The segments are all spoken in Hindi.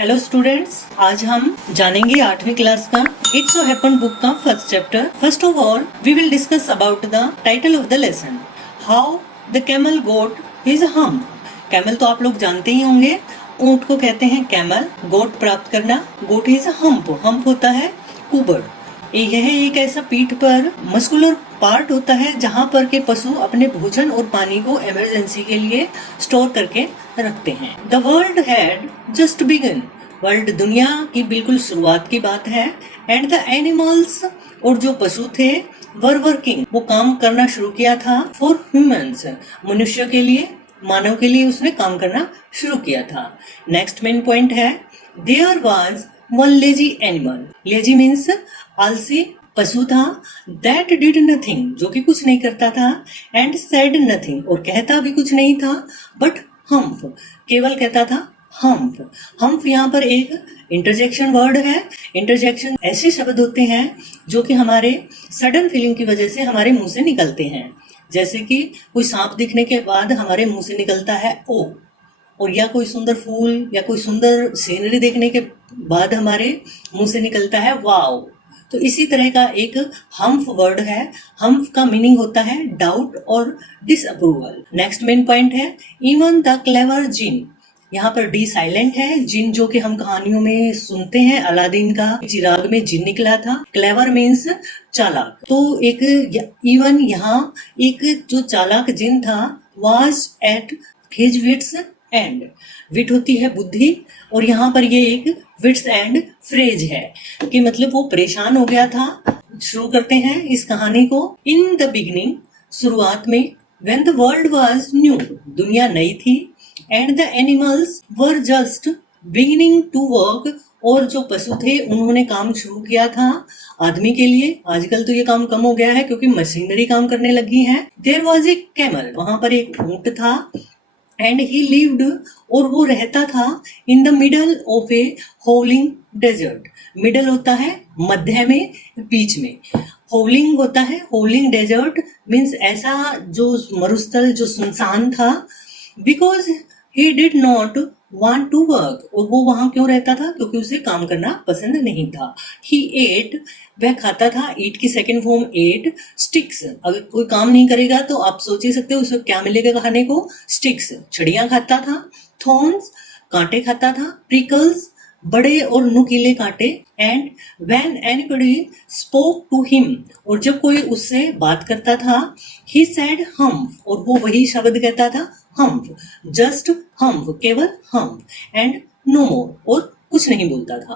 हेलो स्टूडेंट्स, आज हम जानेंगे 8वीं क्लास का इट्स सो हैपन बुक का first chapter. First of all we will discuss about the title of the lesson, how the camel got his hump. Camel तो आप लोग जानते ही होंगे, ऊंट को कहते हैं कैमल। गोट प्राप्त करना, गोट इज हम्प। हम्प होता है कुबड़। यह एक ऐसा पीठ पर मस्कुलर पार्ट होता है जहां पर के पशु अपने भोजन और पानी को इमरजेंसी के लिए स्टोर करके रखते हैं। The world had just begun. World दुनिया की बिल्कुल शुरुआत की बात है। एंड द एनिमल्स, और जो पशु थे, वर वर्किंग, वो काम करना शुरू किया था। फॉर ह्यूमंस, मनुष्य के लिए, मानव के लिए उसने काम करना शुरू किया था। नेक्स्ट मेन पॉइंट है, there was one lazy animal. Lazy means आलसी पशु था। दैट डिड नथिंग, जो कि कुछ नहीं करता था। एंड सेड नथिंग, और कहता भी कुछ नहीं था। बट हम्प, केवल कहता था हम्प। हम्प यहाँ पर एक इंटरजेक्शन वर्ड है। इंटरजेक्शन ऐसे शब्द होते हैं जो कि हमारे सडन फीलिंग की वजह से हमारे मुंह से निकलते हैं। जैसे कि कोई सांप दिखने के बाद हमारे मुंह से निकलता है ओ, और या कोई सुंदर फूल या कोई सुंदर सीनरी देखने के बाद हमारे मुंह से निकलता है वाओ। तो इसी तरह का एक हम्प वर्ड है। हम्प का मीनिंग होता है डाउट और डिसअप्रूवल। नेक्स्ट मेन पॉइंट है, इवन द क्लेवर जिन। यहाँ पर डी साइलेंट है। जिन जो कि हम कहानियों में सुनते हैं, अलादीन का चिराग में जिन निकला था। क्लेवर मीन्स चालाक। तो एक इवन यहाँ एक जो चालाक जिन था, was at his wits end. Wit होती है बुद्धि, और यहाँ पर ये एक विट्स एंड फ्रेज है कि मतलब वो परेशान हो गया था। शुरू करते हैं इस कहानी को। इन द बिगिनिंग, शुरुआत में, when the world was new, दुनिया नई थी। And the animals were just beginning to work, और जो पशु थे उन्होंने काम शुरू किया था आदमी के लिए। आजकल तो ये काम कम हो गया है क्योंकि मशीनरी काम करने लगी है। देयर वाज ए कैमल, वहां पर एक ऊंट था। एंड ही लिव्ड, और वो रहता था, in the middle of a howling desert. Middle होता है मध्य में, बीच में। होलिंग होता है, होलिंग डेजर्ट मीन्स ऐसा जो मरुस्थल, जो सुनसान था। Because he did not want to work, और वो वहां क्यों रहता था? क्योंकि उसे काम करना पसंद नहीं था। ही एट, वह खाता था। ईट की सेकेंड फॉर्म एट। स्टिक्स, अगर कोई काम नहीं करेगा तो आप सोच ही सकते हो उसे क्या मिलेगा खाने को। स्टिक्स, छड़ियां खाता था। थॉर्न्स, कांटे खाता था। प्रिकल्स, बड़े और नुकीले कांटे। And when anybody spoke to him, और जब कोई उससे बात करता था, ही सेड हम्प, और वो वही शब्द कहता था हम्प। जस्ट हम्प, केवल हम्प। एंड नो मोर, और कुछ नहीं बोलता था।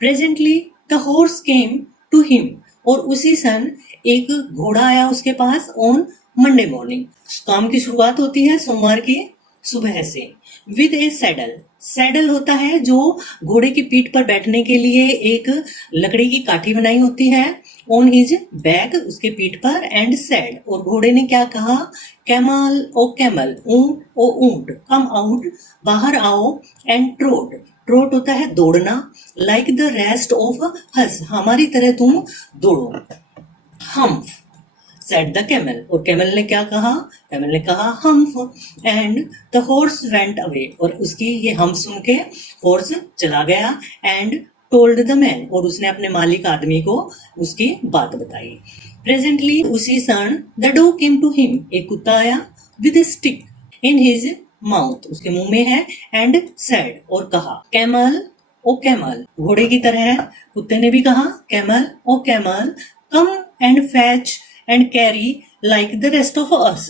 Presently the horse came to him, और उसी सन एक घोड़ा आया उसके पास। ऑन मंडे मॉर्निंग, काम की शुरुआत होती है सोमवार की सुबह से। विद ए सैडल, सैडल होता है जो घोड़े की पीठ पर बैठने के लिए एक लकड़ी की काठी बनाई होती है। ऑन हिज बैक, उसके पीठ पर। एंड सैड, और घोड़े ने क्या कहा? कैमल ओ कैमल, ऊंट ओ ऊंट, कम आउट, बाहर आओ। एंड ट्रोट, ट्रोट होता है दौड़ना। लाइक द रेस्ट ऑफ हस, हमारी तरह तुम दौड़ो। हम्प said the camel, और कैमल ने क्या कहा? कैमल ने कहा hump. And the horse went away, और उसकी ये हम सुन के हॉर्स चला गया। एंड टोल्ड द मैन, और उसने अपने मालिक आदमी को उसकी बात बताई। प्रेजेंटली, उसी क्षण, the dog came to him, एक कुत्ता आया। With a stick in his mouth, उसके मुंह में है। एंड सेड, और कहा कैमल ओ कैमल, घोड़े की तरह कुत्ते ने भी कहा camel O camel, come and fetch and carry like the rest of us,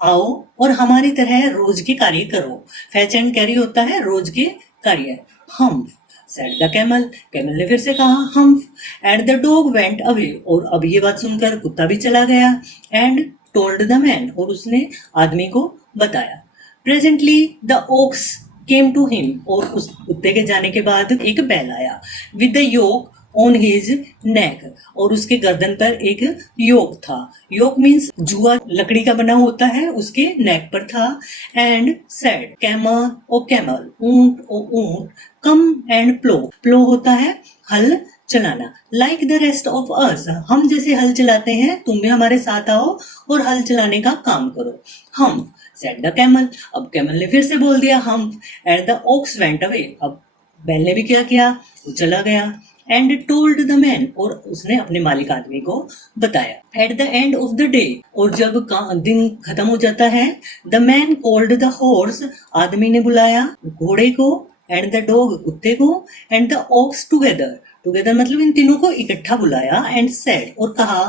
आओ और हमारी तरह रोज के कार्य करो। फैच एंड कैरी होता है रोज के कार्य। Hump said the camel, camel ने फिर से कहा hump. And the dog went away, और अब ये बात सुनकर कुत्ता भी चला गया। एंड टोल्ड द मैन, और उसने आदमी को बताया। Presently the ox came to him, और उस कुत्ते के जाने के बाद एक बैल आया। With the yoke on his neck, और उसके गर्दन पर एक योक था। योक मीन्स जुआ लकड़ी का बना होता है, उसके नेक पर था। And said camel O camel, ऊंट ओ ऊंट, कम एंड प्लो, प्लो होता है हल चलाना। लाइक द रेस्ट ऑफ अस, हम जैसे हल चलाते हैं तुम भी हमारे साथ आओ और हल चलाने का काम करो। हम सेड द कैमल, अब कैमल ने फिर से बोल दिया humph. And the ox went away, अब बैल ने भी क्या किया, वो चला गया। एंड टोल्ड द मैन, और उसने अपने मालिक आदमी को बताया। At the end of the day, और जब दिन खत्म हो जाता है, the man called the horse, आदमी ने बुलाया घोड़े को, एंड द डॉग, कुत्ते को, and the ox together, together मतलब इन तीनों को इकट्ठा बुलाया, एंड सेड, और कहा,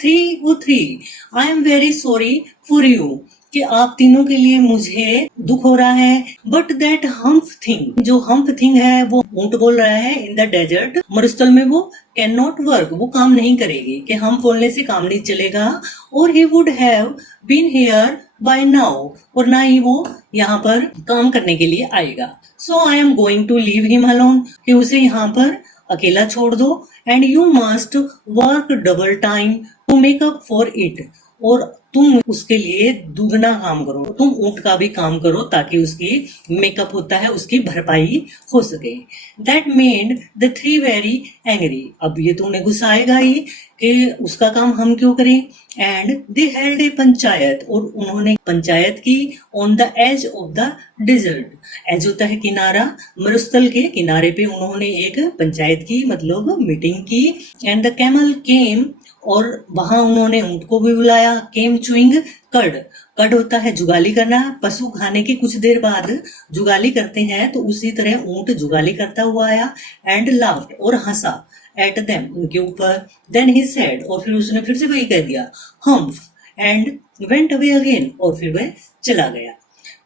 three, I am very sorry for you, कि आप तीनों के लिए मुझे दुख हो रहा है, बट दैट हम्फ थिंग, जो हम्फ थिंग है वो ऊंट बोल रहा है, इन द डेजर्ट, मरुस्थल में वो कैन नॉट वर्क, वो काम नहीं करेगी, कि हम बोलने से काम नहीं चलेगा, और he would have been here by now, और ना ही वो यहाँ पर काम करने के लिए आएगा। So I am going to leave him alone, कि उसे यहाँ पर अकेला छोड़ दो, and you must work double time to make up for it, और तुम उसके लिए दुगना काम करो, तुम ऊंट का भी काम करो ताकि उसकी मेकअप होता है उसकी भरपाई हो सके। That made the three very angry, अब ये तो उन्हें गुस्सा आएगा ही कि उसका काम हम क्यों करें। And they held a panchayat, और उन्होंने पंचायत की on the edge of the desert, edge होता है किनारा, मरुस्थल के किनारे पे उन्होंने एक पंचायत की, मतलब मीटिंग की। एंड द कैमल केम, और वहां उन्होंने ऊंट को भी बुलाया। केम चुइंग कड, कड होता है जुगाली करना, पशु खाने के कुछ देर बाद जुगाली करते हैं, तो उसी तरह ऊंट जुगाली करता हुआ आया। एंड लाफ्ड, और हंसा, एट देम, उनके ऊपर। देन ही सेड, और फिर उसने फिर से वही कह दिया, humph, and went away again, और फिर वह चला गया।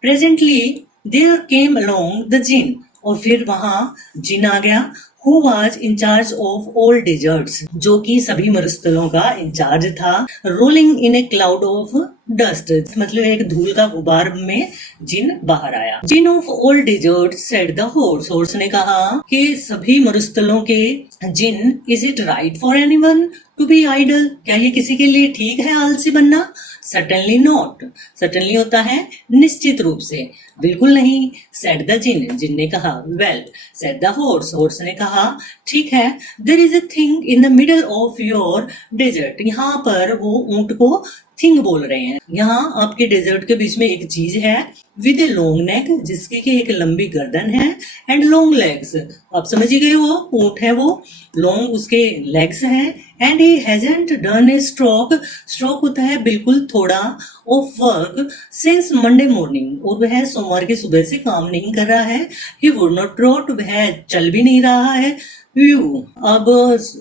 Presently there came along the djinn, और फिर वहां जिन आ गया। Who was in charge of all deserts, जो कि सभी मरुस्थलों का इंचार्ज था। Rolling in a cloud of dust, मतलब एक धूल का गुबार में जिन बाहर आया। Djinn of all deserts said the horse, horse ने कहा कि सभी मरुस्थलों के जिन, is it right for anyone to be idle, क्या ये किसी के लिए ठीक है आलसी बनना? Certainly not, certainly होता है निश्चित रूप से, बिल्कुल नहीं। said the जिन, जिन ने कहा। well, said the horse, horse ने कहा, ठीक है। there is a thing in the middle of your desert, यहाँ पर वो ऊंट को थिंग बोल रहे हैं, यहाँ आपके डेजर्ट के बीच में एक चीज है, विद ए लॉन्ग नेक, जिसकी की एक लंबी गर्दन है, एंड लॉन्ग लेग्स, आप समझ ही गए, वो ऊंट है, वो लॉन्ग उसके लेग्स हैं। And he hasn't done A stroke, stroke होता है बिल्कुल थोड़ा, of work since Monday morning, और वह सोमवार की सुबह से काम नहीं कर रहा है। ही वुड नॉट ट्रॉट, वह चल भी नहीं रहा है। व्यू, अब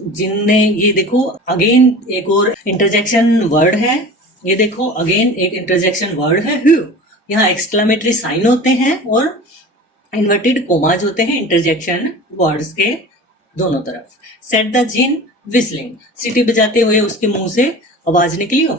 जिनने, ये देखो अगेन एक और इंटरजेक्शन वर्ड है, ये देखो अगेन एक इंटरजेक्शन वर्ड है व्यू, यहाँ एक्सक्लेमेटरी साइन होते हैं और इन्वर्टेड कोमाज होते हैं इंटरजेक्शन वर्ड्स के दोनों तरफ। सेट द जिन विस्लिंग, सीटी बजाते हुए उसके मुंह से आवाज निकली हो।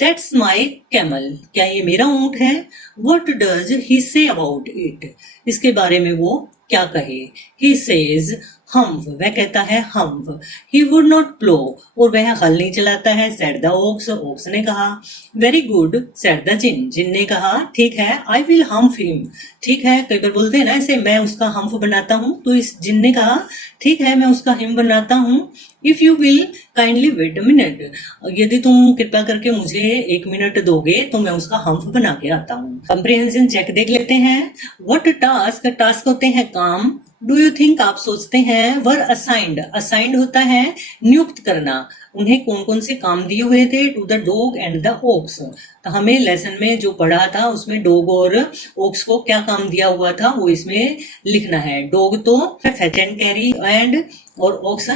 दैट्स माई कैमल, क्या ये मेरा ऊंट है। What does he say about it, इसके बारे में वो क्या कहे। ही सेज हम्फ, वह कहता है हम्फ। ही वुड नॉट प्लो, और वह हल नहीं चलाता है। सेड द ओक्स, ओक्स ने कहा। वेरी गुड, सेड द जिन, जिन ने कहा, ठीक है। आई विल हम्फ हिम, ठीक है, कई बार बोलते हैं ना ऐसे, मैं उसका हम्फ बनाता हूँ, तो इस जिन ने कहा, ठीक है, मैं उसका हिम बनाता हूँ। If you will kindly wait a minute, यदि तुम कृपा करके मुझे 1 मिनट दोगे तो मैं उसका हम्फ बना के आता हूँ। कंप्रिहेंशन चेक देख लेते हैं। व्हाट टास्क, टास्क होते हैं काम। डू यू थिंक, आप सोचते हैं। वर असाइंड, असाइंड होता है नियुक्त करना, उन्हें कौन कौन से काम दिए हुए थे। To the dog and the ox, तो हमें लेसन में जो पढ़ा था उसमें डॉग और ओक्स को क्या काम दिया हुआ था वो इसमें लिखना है। डॉग तो फेच एंड कैरी, एंड और ox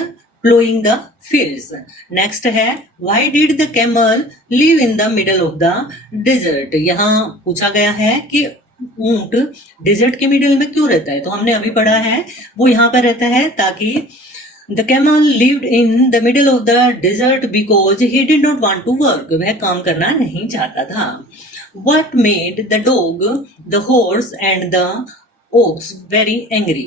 ploughing the fields. Next है why did the camel live in the middle of the desert, यहाँ पूछा गया है कि ऊंट डेजर्ट के मिडिल में क्यों रहता है। तो हमने अभी पढ़ा है वो यहाँ पर रहता है ताकि the camel lived in the middle of the desert because he did not want to work, वह काम करना नहीं चाहता था। What made the dog, the horse and the ox very angry,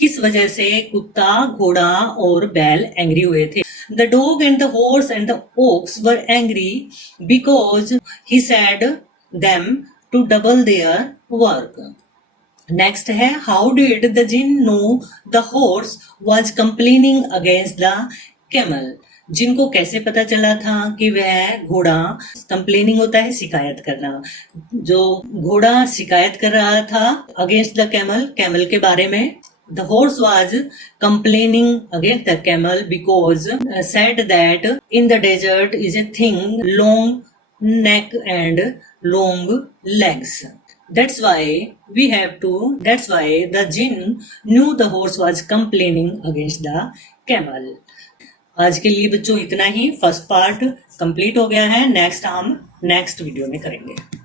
किस वजह से कुत्ता, घोड़ा और बैल एंग्री हुए थे। The dog and the horse and the ox were angry because he said them to double their work. Next है how did the jinn know the horse was complaining against the camel, जिनको कैसे पता चला था कि वह घोड़ा कंप्लेनिंग होता है शिकायत करना, जो घोड़ा शिकायत कर रहा था अगेंस्ट द कैमल, कैमल के बारे में. The horse was complaining against the camel because said that in the desert is a thing long neck and long legs. That's why the jinn knew the horse was complaining against the camel. आज के लिए बच्चों इतना ही. फर्स्ट पार्ट कंप्लीट हो गया है. नेक्स्ट हम नेक्स्ट वीडियो में करेंगे.